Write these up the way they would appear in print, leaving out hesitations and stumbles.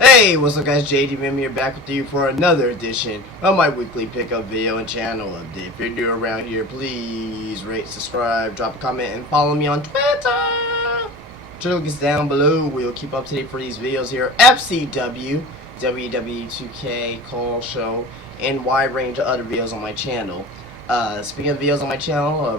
Hey, what's up guys, JD Venom here back with you for another edition of my weekly pickup video and channel update. If you're new around here, please rate, subscribe, drop a comment, and follow me on Twitter. Link is down below. We'll keep up to date for these videos here. FCW, WWE2K, Call Show, and wide range of other videos on my channel. Speaking of videos on my channel,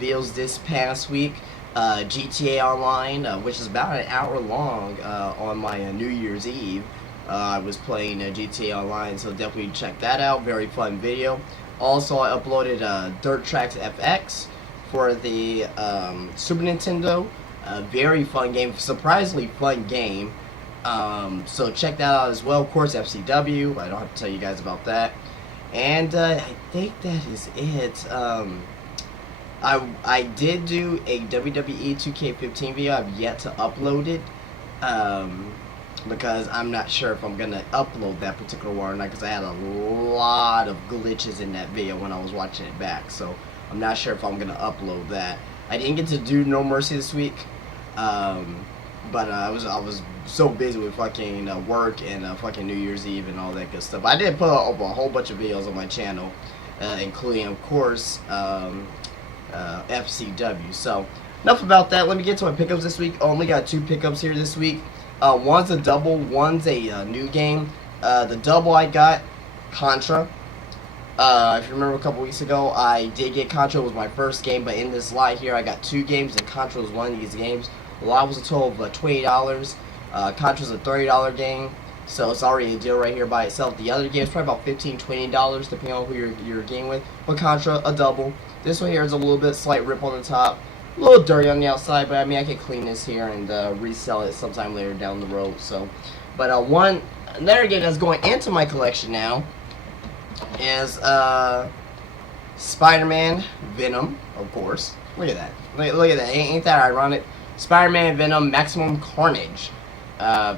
videos this past week, GTA Online, which is about an hour long on my New Year's Eve. I was playing GTA Online, so definitely check that out. Very fun video. Also, I uploaded Dirt Tracks FX for the Super Nintendo. Very fun game, surprisingly fun game. So check that out as well. Of course, FCW. I don't have to tell you guys about that. And I think that is it. I did do a WWE 2K15 video. I've yet to upload it because I'm not sure if I'm gonna upload that particular one or not, because I had a lot of glitches in that video when I was watching it back. So I'm not sure if I'm gonna upload that. I didn't get to do No Mercy this week, but I was so busy with fucking work and fucking New Year's Eve and all that good stuff. I did put up a whole bunch of videos on my channel, including, of course, FCW. So enough about that. Let me get to my pickups this week. I only got 2 pickups here this week. One's a double, one's a new game. The double I got Contra. If you remember a couple weeks ago, I did get Contra. It was my first game, but in this lot here I got 2 games, and Contra was one of these games. The lot was a total of $20. Contra's a $30 game, so it's already a deal right here by itself. The other game is probably about $15, $20 depending on who you're game with. But Contra, a double. This one here is a little bit slight rip on the top, a little dirty on the outside, but I mean I can clean this here and resell it sometime later down the road. So, but another game that's going into my collection now is Spider-Man Venom, of course. Look at that. Look at that. Ain't that ironic? Spider-Man Venom Maximum Carnage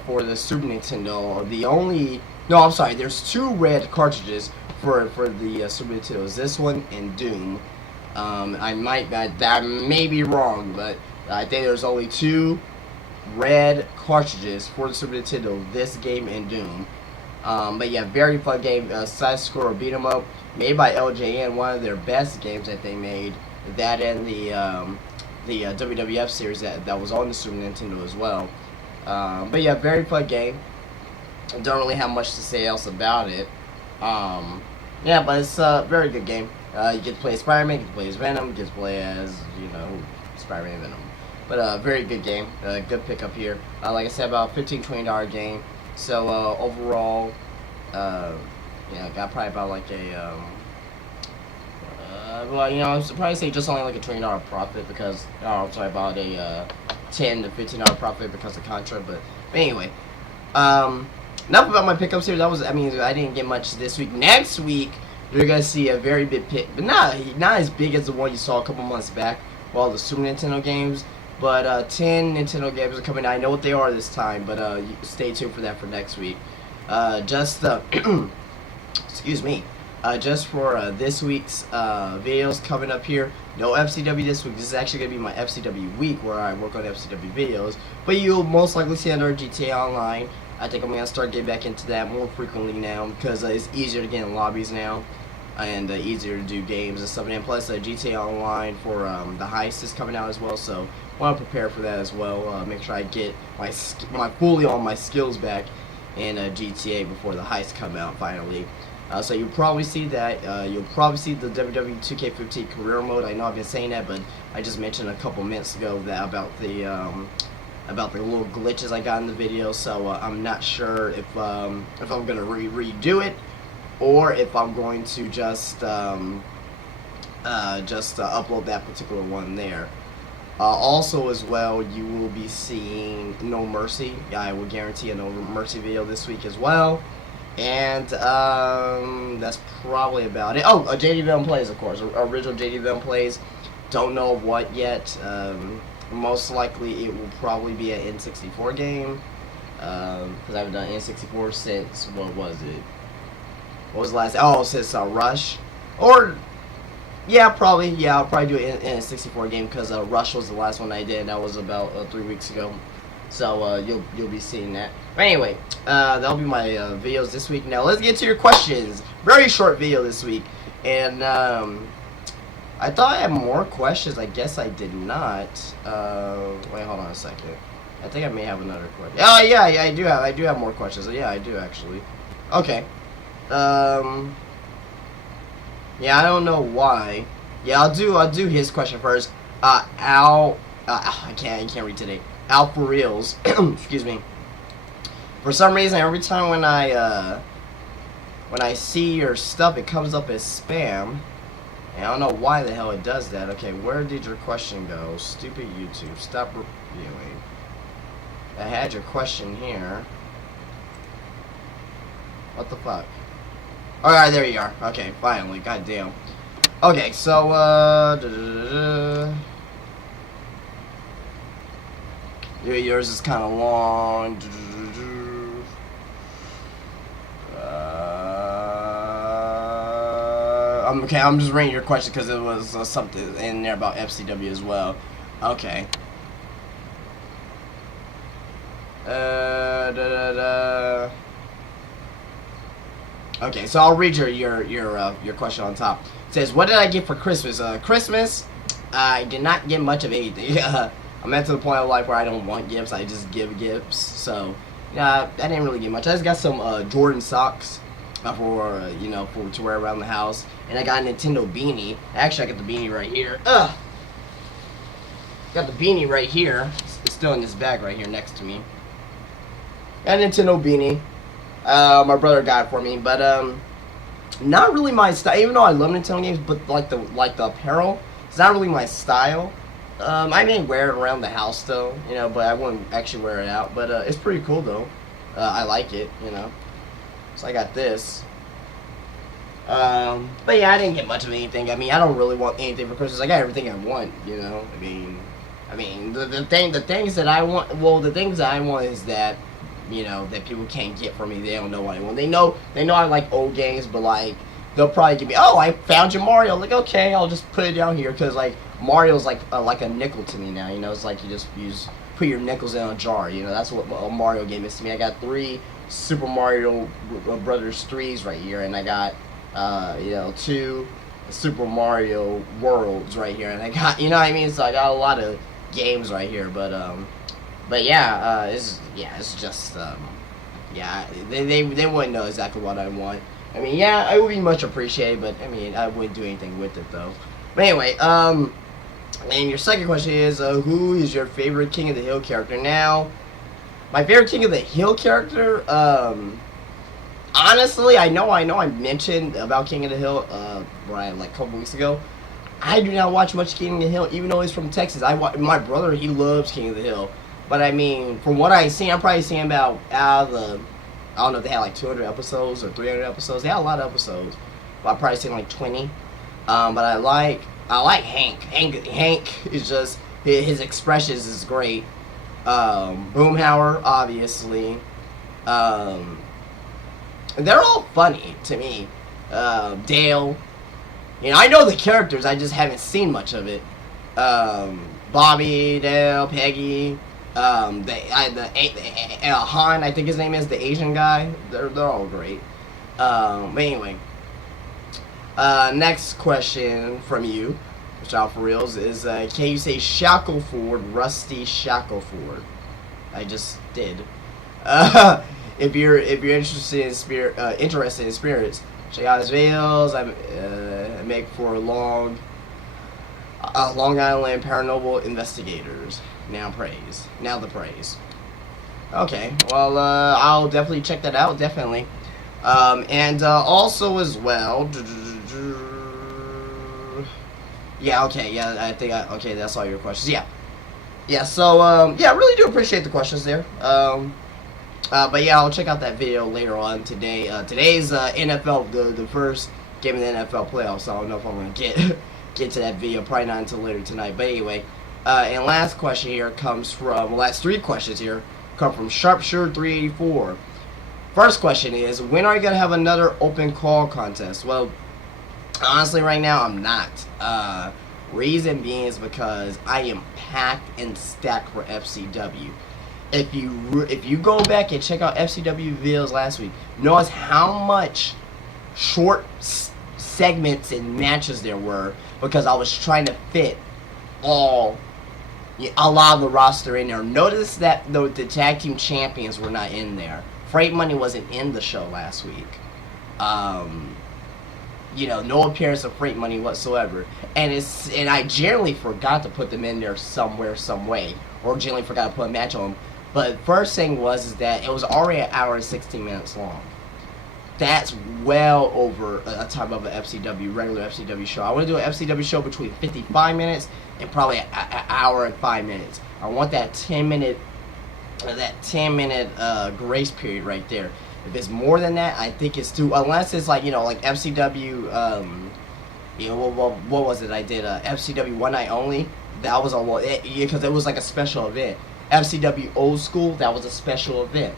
for the Super Nintendo. No, I'm sorry. There's 2 red cartridges for the Super Nintendo. It's this one and Doom. I may be wrong, but I think there's only 2 red cartridges for the Super Nintendo. This game and Doom. But yeah, very fun game. Side-scroller beat 'em up, made by LJN. One of their best games that they made. That and the WWF series that was on the Super Nintendo as well. But yeah, very fun game. Don't really have much to say else about it. Yeah, but it's a very good game. You get to play as Spider-Man, you get to play as Venom, you get to play as, Spider-Man and Venom. But very good game. Good pickup here. Like I said, about $15, $20 game. So overall, got probably about like a well, I'm surprised they just only like a $20 profit, because I'm sorry, about a $10 to $15 profit because of Contra. But anyway, enough about my pickups here. I didn't get much this week. Next week you're gonna see a very big pick, but not as big as the one you saw a couple months back with all the Super Nintendo games. But 10 Nintendo games are coming out. I know what they are this time, but stay tuned for that for next week. Excuse me. Just for this week's videos coming up here. No FCW this week. This is actually going to be my FCW week where I work on FCW videos. But you'll most likely see under GTA Online. I think I'm going to start getting back into that more frequently now, because it's easier to get in lobbies now and easier to do games and stuff. And plus GTA Online for the heist is coming out as well, so I want to prepare for that as well. Make sure I get fully all my skills back in GTA before the heist come out finally. So you'll probably see that. You'll probably see the WWE 2K15 career mode. I know I've been saying that, but I just mentioned a couple minutes ago that about the little glitches I got in the video. So I'm not sure if I'm gonna redo it, or if I'm going to just upload that particular one there. Also, as well, you will be seeing No Mercy. I will guarantee a No Mercy video this week as well. And that's probably about it. Oh, JD Venom Plays, of course. Original JD Venom Plays. Don't know what yet. Most likely it will probably be an N64 game. Because I haven't done N64 since, what was it? What was the last? Oh, since Rush. Or, yeah, probably. Yeah, I'll probably do it in a 64 game, because Rush was the last one I did, and that was about 3 weeks ago. So you'll be seeing that. But anyway, that'll be my videos this week. Now let's get to your questions. Very short video this week, and I thought I had more questions. I guess I did not. Wait, hold on a second. I think I may have another question. Oh yeah, I do have more questions. Yeah, I do actually. Okay. Yeah, I don't know why. Yeah, I'll do his question first. Al, I can't read today. Al for reals. Excuse me. For some reason, every time when I see your stuff, it comes up as spam. And I don't know why the hell it does that. Okay, where did your question go? Stupid YouTube. Stop reviewing. I had your question here. What the fuck? Alright, there you are. Okay, finally. Goddamn. Okay, so, yours is kind of long. Okay, I'm just reading your question because it was something in there about FCW as well. Okay. Okay, so I'll read your question on top. It says, "What did I get for Christmas?" Christmas, I did not get much of anything. I'm at the point of life where I don't want gifts; I just give gifts. So, yeah, I didn't really get much. I just got some Jordan socks for to wear around the house, and I got a Nintendo beanie. Actually, I got the beanie right here. Got the beanie right here. It's still in this bag right here next to me. Got a Nintendo beanie. My brother got it for me, but not really my style. Even though I love Nintendo games, but like the apparel, it's not really my style. I may wear it around the house though, but I wouldn't actually wear it out. But it's pretty cool though. I like it, So I got this. But yeah, I didn't get much of anything. I mean, I don't really want anything for Christmas. I got everything I want, I mean, the things that I want. Well, the things that I want is that. That people can't get from me. They don't know what I want. They know I like old games, but like they'll probably give me, "Oh, I found your Mario." Like, okay, I'll just put it down here because like Mario's like a nickel to me now. It's like you just put your nickels in a jar. That's what a Mario game is to me. I got 3 Super Mario Brothers 3s right here, and I got 2 Super Mario Worlds right here, and I got So I got a lot of games right here, but yeah, it's just they wouldn't know exactly what I want. I mean, yeah, I would be much appreciated, but I mean, I wouldn't do anything with it though. But anyway, and your second question is, who is your favorite King of the Hill character? Now, my favorite King of the Hill character, honestly, I know I mentioned about King of the Hill, like a couple weeks ago. I do not watch much King of the Hill, even though he's from Texas. My brother, he loves King of the Hill. But I mean, from what I've seen, I'm probably seeing about out of the, I don't know if they had like 200 episodes or 300 episodes. They had a lot of episodes, but I've probably seen like 20. But I like Hank. Hank is just, his expressions is great. Boomhauer, obviously. They're all funny to me. Dale. I know the characters, I just haven't seen much of it. Bobby, Dale, Peggy. Han, I think his name is, the Asian guy. They're all great. But anyway, next question from you, which Al for reals, is can you say Shackleford, Rusty Shackleford? I just did. If you're interested in spirits, check out his videos. I make for Long Island Paranormal Investigators. Now the praise. Okay, well, I'll definitely check that out, definitely. And also as well, yeah, okay, yeah, I think okay, that's all your questions. Yeah, so yeah, I really do appreciate the questions there. But yeah, I'll check out that video later on today. Today's NFL, the first game of the NFL playoffs. So I don't know if I'm gonna get to that video. Probably not until later tonight. But anyway, and last question here comes from, last 3 questions here come from Sharpshooter384. First question is, when are you gonna have another open call contest? Well, honestly, right now I'm not. Reason being is because I am packed and stacked for FCW. if you go back and check out FCW videos last week, notice how much short segments and matches there were, because I was trying to fit a lot of the roster in there. Notice that the tag team champions were not in there. Freight Money wasn't in the show last week. No appearance of Freight Money whatsoever. And I generally forgot to put them in there somewhere, some way, or generally forgot to put a match on them. But first thing is that it was already an hour and 16 minutes long. That's well over a time of an regular FCW show. I want to do an FCW show between 55 minutes and probably an hour and 5 minutes. I want that 10-minute grace period right there. If it's more than that, I think it's too. Unless it's like FCW. What was it? I did FCW One Night Only. That was because it was like a special event. FCW Old School. That was a special event.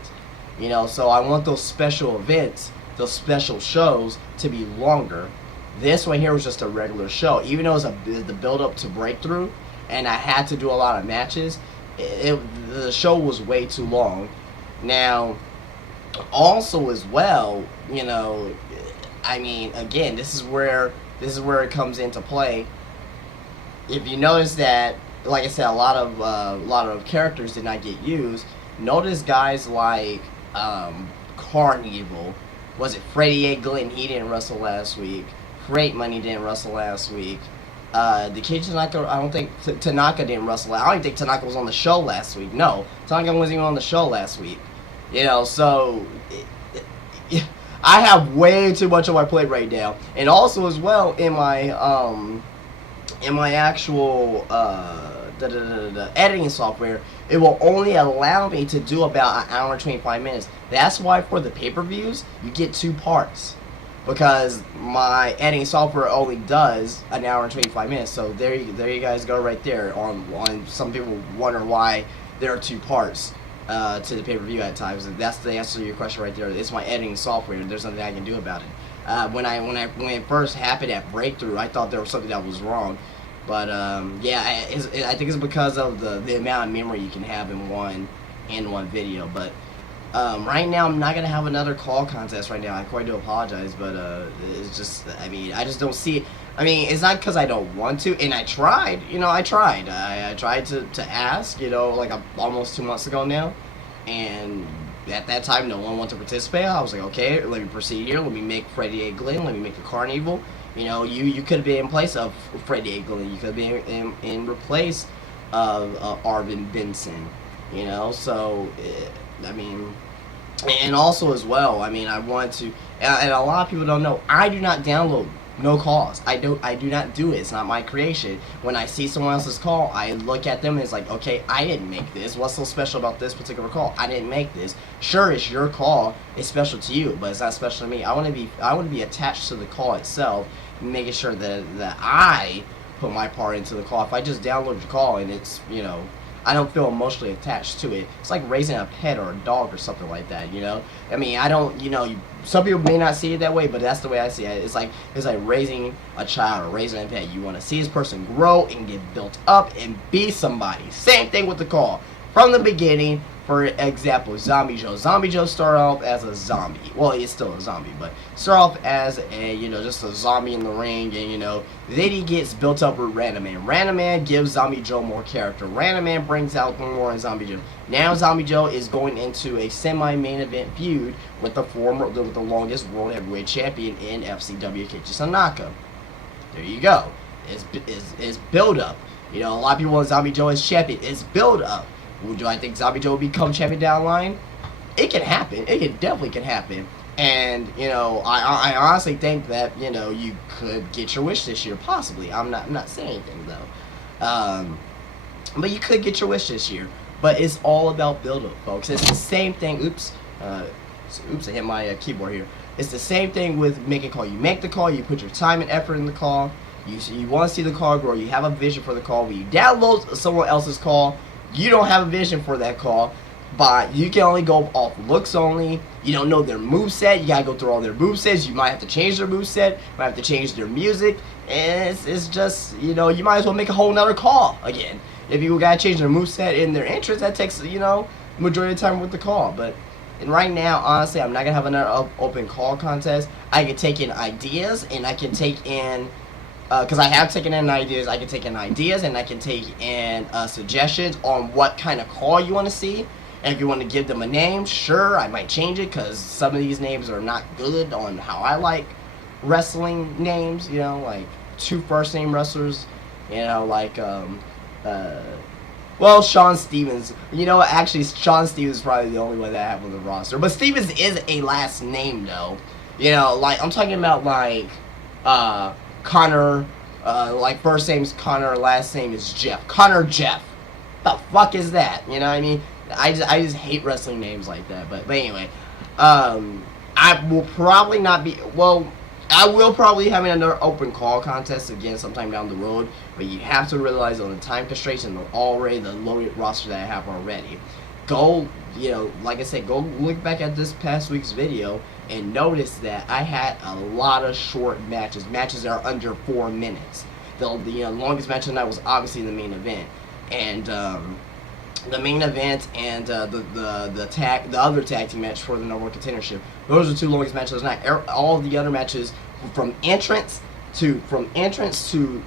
So I want those special events, those special shows, to be longer. This one here was just a regular show. Even though it was the build up to Breakthrough, and I had to do a lot of matches, the show was way too long. Now, also as well, again, this is where it comes into play. If you notice that, like I said, a lot of characters did not get used. Notice guys like Carnival. Was it Freddie A. Glenn? He didn't wrestle last week. Freight Money didn't wrestle last week. The Kid Tanaka, I don't think Tanaka didn't wrestle. I don't even think Tanaka was on the show last week. No, Tanaka wasn't even on the show last week. So I have way too much on my plate right now. And also as well in my actual editing software, it will only allow me to do about an hour and 25 minutes. That's why for the pay-per-views, you get 2 parts. Because my editing software only does an hour and 25 minutes. So there you guys go right there. On some people wonder why there are 2 parts to the pay-per-view at times. And that's the answer to your question right there. It's my editing software. There's nothing I can do about it. When it first happened at Breakthrough, I thought there was something that was wrong. But I think it's because of the amount of memory you can have in one video. But right now I'm not gonna have another call contest right now. I quite do apologize, but it's just I just don't see it. It's not because I don't want to, and I tried. I tried to ask. Like almost 2 months ago now, and at that time no one wanted to participate. I was like, okay, let me proceed here. Let me make Freddie A. Glenn. Let me make the Carnival. You could have been in place of Freddie A. Glenn. You could have been in replace of Arvin Benson. So and also as well, I want to, and a lot of people don't know, I do not download no calls. I do not do it. It's not my creation. When I see someone else's call, I look at them and it's like, okay, I didn't make this. What's so special about this particular call? I didn't make this. Sure, it's your call. It's special to you, but it's not special to me. I want to be attached to the call itself, making sure that I put my part into the call. If I just download the call and it's, I don't feel emotionally attached to it. It's like raising a pet or a dog or something like that, I don't, some people may not see it that way, but that's the way I see it. It's like raising a child or raising a pet. You want to see this person grow and get built up and be somebody. Same thing with the call. From the beginning, for example, Zombie Joe. Zombie Joe started off as a zombie. Well, he's still a zombie, but started off as a, just a zombie in the ring, and, then he gets built up with Random Man. Random Man gives Zombie Joe more character. Random Man brings out more in Zombie Joe. Now Zombie Joe is going into a semi-main event feud with the longest World Heavyweight Champion in FCW, Keiichi Tanaka. There you go. It's build up. A lot of people want Zombie Joe as champion. It's build up. Do I think Zombie Joe will become champion down the line? It can happen. It definitely can happen. And, I honestly think that, you could get your wish this year, possibly. I'm not saying anything, though. But you could get your wish this year. But it's all about build-up, folks. It's the same thing. Oops, I hit my keyboard here. It's the same thing with making a call. You make the call, you put your time and effort in the call. You want to see the call grow. You have a vision for the call. When you download someone else's call, you don't have a vision for that call, but you can only go off looks only. You don't know their moveset. You gotta go through all their movesets. You might have to change their moveset. You might have to change their music. And it's just, you might as well make a whole nother call again. If you gotta change their moveset and their entrance, that takes, majority of the time with the call. But and right now, honestly, I'm not gonna have another open call contest. I can take in ideas, and I can take in because I have taken in ideas. I can take in ideas, and I can take in suggestions on what kind of call you want to see. And if you want to give them a name, sure, I might change it because some of these names are not good on how I like wrestling names. You know, like 2 first name wrestlers. You know, like well, Sean Stevens. You know what? Actually, Sean Stevens is probably the only one that I have on the roster. But Stevens is a last name, though. You know, like, I'm talking about, like, Connor, like, first name's Connor, last name is Jeff. Connor Jeff. The fuck is that? You know what I mean? I just hate wrestling names like that. But anyway, I will probably not be, well, I will probably have another open call contest again sometime down the road, but you have to realize on the time constraints and already the loaded roster that I have already. Go, you know, like I said, go look back at this past week's video and notice that I had a lot of short matches that are under 4 minutes. The longest match of the night was obviously the main event, and the main event and the other tag team match for the number 1 contendership. Those are the 2 longest matches of the night. All of the other matches from entrance to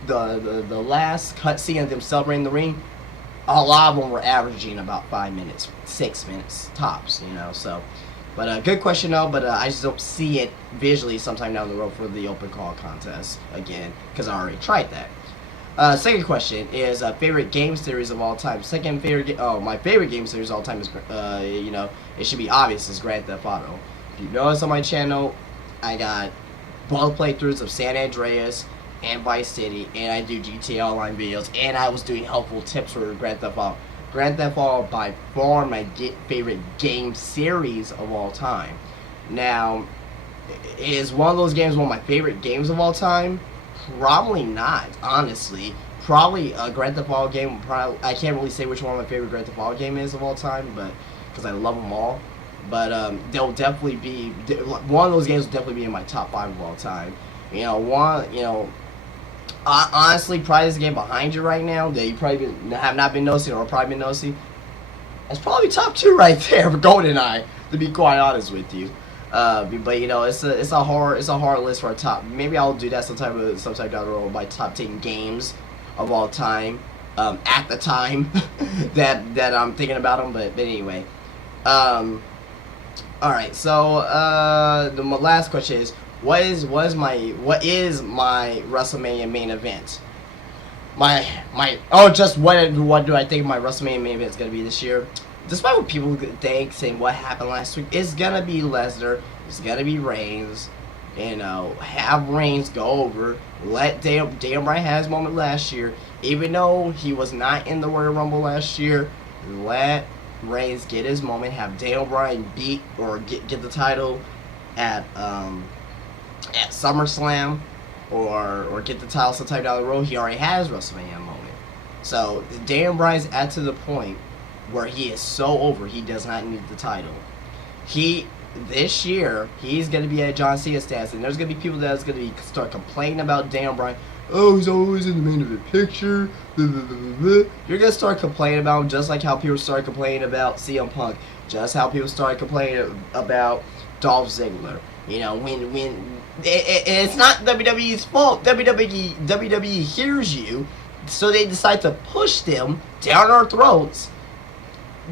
the last cutscene of them celebrating the ring, a lot of them were averaging about 5 minutes, 6 minutes tops. You know, so. But good question though. But I just don't see it visually sometime down the road for the open call contest again because I already tried that. Second question is favorite game series of all time. Second favorite, my favorite game series of all time is, you know, it should be obvious, is Grand Theft Auto. If you notice on my channel, I got both playthroughs of San Andreas and Vice City, and I do GTA Online videos, and I was doing helpful tips for Grand Theft Auto. Grand Theft Auto by far my favorite game series of all time. Now, is one of those games one of my favorite games of all time? Probably not, honestly. Probably a Grand Theft Auto game. I can't really say which one my favorite Grand Theft Auto game is of all time, but because I love them all. But they'll definitely be one of those games will definitely be in my top 5 of all time. You know, honestly, probably this game behind you right now that you probably have not been noticing or probably been noticing. It's probably top 2 right there for GoldenEye, to be quite honest with you. But you know, it's a hard list for a top. Maybe I'll do that sometime down the road. My top 10 games of all time, at the time that I'm thinking about them. But anyway, all right. So the last question is, what is my WrestleMania main event? What do I think my WrestleMania main event is gonna be this year? Despite what people think, saying what happened last week, it's gonna be Lesnar, it's gonna be Reigns. You know, have Reigns go over, let Daniel Bryan have his moment last year, even though he was not in the Royal Rumble last year. Let Reigns get his moment, have Daniel Bryan beat or get the title at SummerSlam, or get the title sometime down the road. He already has WrestleMania moment, so Daniel Bryan's at to the point where he is so over, he does not need the title. This year, he's going to be at John Cena status, and there's going to be people that's going to start complaining about Daniel Bryan. Oh, he's always in the main event picture. Blah, blah, blah, blah. You're going to start complaining about him just like how people started complaining about CM Punk, just how people started complaining about Dolph Ziggler. You know, when it's not WWE's fault. WWE hears you, so they decide to push them down our throats.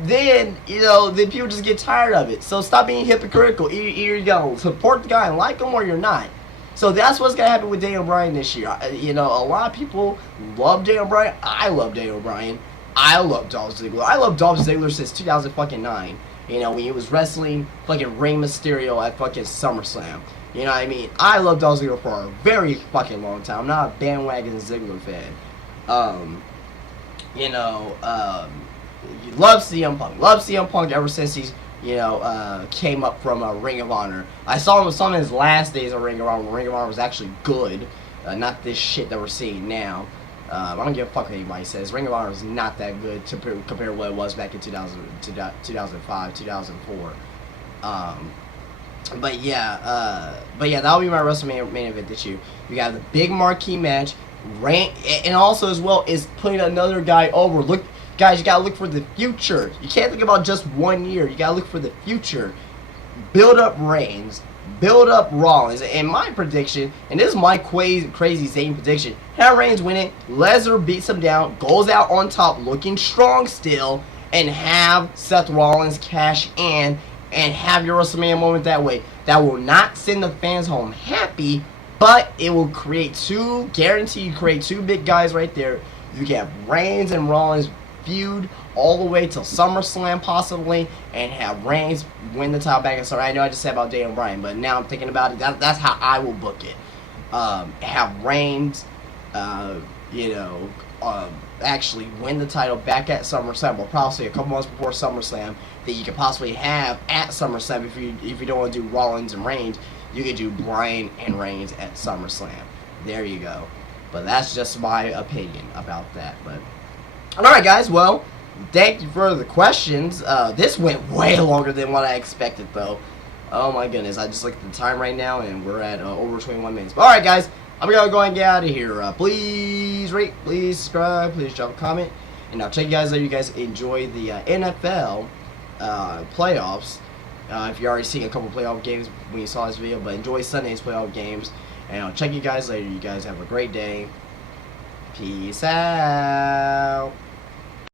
Then, you know, then people just get tired of it. So stop being hypocritical. Either you go support the guy and like him, or you're not. So that's what's going to happen with Daniel Bryan this year. You know, a lot of people love Daniel Bryan. I love Daniel Bryan. I love Dolph Ziggler. I love Dolph Ziggler since 2009. You know, when he was wrestling fucking Rey Mysterio at fucking SummerSlam. You know what I mean? I love Dolph Ziggler for a very fucking long time. I'm not a bandwagon Ziggler fan. You know, love CM Punk. Love CM Punk ever since he's, you know, came up from Ring of Honor. I saw him some of his last days of Ring of Honor. Ring of Honor was actually good. Not this shit that we're seeing now. I don't give a fuck what anybody says. Ring of Honor is not that good compared to what it was back in 2005, 2004. But yeah, that'll be my WrestleMania main event this year. We got the big marquee match, and also as well is putting another guy over. Look, Guys, you gotta look for the future. You can't think about just 1 year. You gotta look for the future. Build up Reigns. Build up Rollins. And my prediction, and this is my crazy Zayn prediction, have Reigns win it, Lesnar beats him down, goes out on top looking strong still, and have Seth Rollins cash in and have your WrestleMania moment that way. That will not send the fans home happy, but it will create guaranteed create two big guys right there. You can have Reigns and Rollins feud all the way till SummerSlam possibly, and have Reigns win the title back. And sorry, I know I just said about Daniel Bryan, but now I'm thinking about it. That's how I will book it. Have Reigns, actually win the title back at SummerSlam, or probably a couple months before SummerSlam, that you could possibly have at SummerSlam. If you don't want to do Rollins and Reigns, you could do Bryan and Reigns at SummerSlam. There you go. But that's just my opinion about that. But alright guys, well, thank you for the questions. This went way longer than what I expected though. Oh my goodness, I just looked at the time right now and we're at over 21 minutes. But alright guys, I'm gonna go and get out of here. Please rate, please subscribe, please drop a comment. And I'll check you guys later. You guys enjoy the NFL playoffs. If you're already seeing a couple playoff games when you saw this video, but enjoy Sunday's playoff games. And I'll check you guys later. You guys have a great day. Peace out.